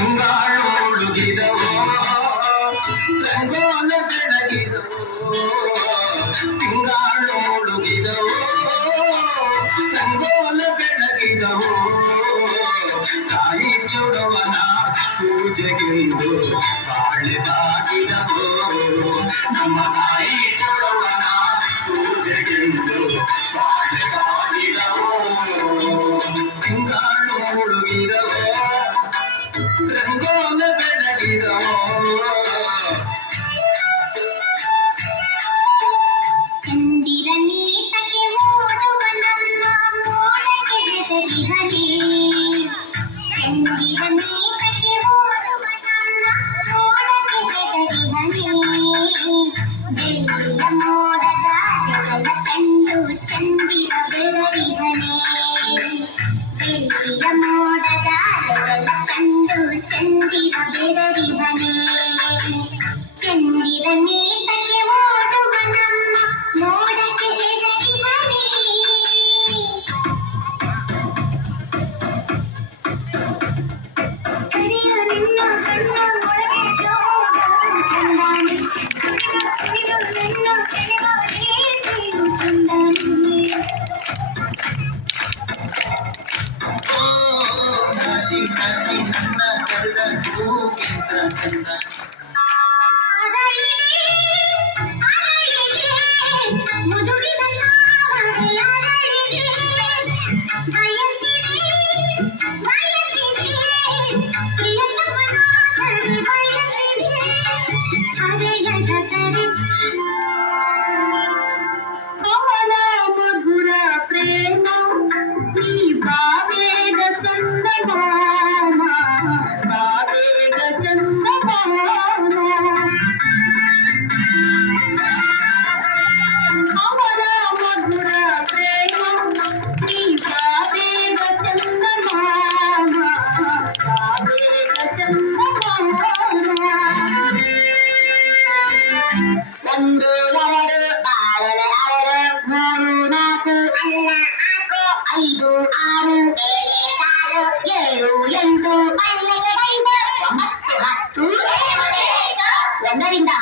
ತಿಂಗಾಳು ಮುಳುಗಿದವೋ ರಂಗೋಲ ಬೆಳಗಿದವೋ ತಿಂಗಾಳು ಮುಳುಗಿದವೋ ರಂಗೋಲ ಬೆಳಗಿದವೋ ತಾಯಿ ಚೊಡವನ ಪೂಜೆಗೆಂದು ಬಾಳೆದಾಗಿದವೋ ನಮ್ಮ ತಾಯಿ ಚೊಡವನ ಪೂಜೆಗೆಂದು ಬಾಳೆದಾಗಿದವೋ ತಿಂಗಾಳು ಮುಳುಗಿದವೋ ರಂಗೋಲ ಬೆಳಗಿದವೋ ಚಂದಿರನೀತಕ್ಕೆ ಓಡುವ ನಮ್ಮ ಮೋಡಕ್ಕೆ ಹೆದರಿಹನೇ ಚಂದಿರನೀತಕ್ಕೆ ಓಡುವ ನಮ್ಮ ಮೋಡಕ್ಕೆ ಹೆದರಿಹನೇ ಬೆಳ್ಳಿಯ ಮೋಡದ ಬೆಳಲ ಕಂಡು ಚಂದಿರ ಬೆದರಿಹನೇ ಬೆಳ್ಳಿಯ ಮೋಡದ ಬೆಳಲ ಕಂಡು ಚಂದಿರ ಬೆದರಿಹನೇ ಚಂದಿರನೀತಕ್ಕೆ ಓಡುವ ನಮ್ಮ ಮೋಡಕ್ಕೆ ಹೆದರಿಹನೇ ಕರೆಯ ನಿನ್ನ ಕಣ್ಣ ಒಳಗೆ ಜೋರು ಚಂದಾನಿ ಕರೆಯ ನಿನ್ನ ಸೆಳೆವಲೇ ನೀನು ಚಂದಾನಿ ನಾಚಿ ನಾಚಿ ನನ್ನ ಕರೆದ ಹೂಗಿಂತ ಚಂದ ಅವನ ಮಧುರ ಪ್ರೇಮ ಈ ಬಾವೇಗ ಚಂದಮಾಮ ಬಾವೇಗ ಚಂದಮಾಮ ಅವನ ಮಧುರ ಪ್ರೇಮ ಈ ಬಾವೇಗ ಚಂದಮಾಮ ಬಾವೇಗ ಚಂದಮಾಮ ಒಂದು ಎರಡು ಬಾಳಲೆ ಅರಳು ಮೂರು ನಾಲ್ಕು ಅನ್ನ ಹಾಕು ಐದು ಆರು ಏಳೆ ಸಾಲು ಏಳು ಎಂಟು ಅಲ್ಲಿಗೆ 9 9 10 11ರಿಂದ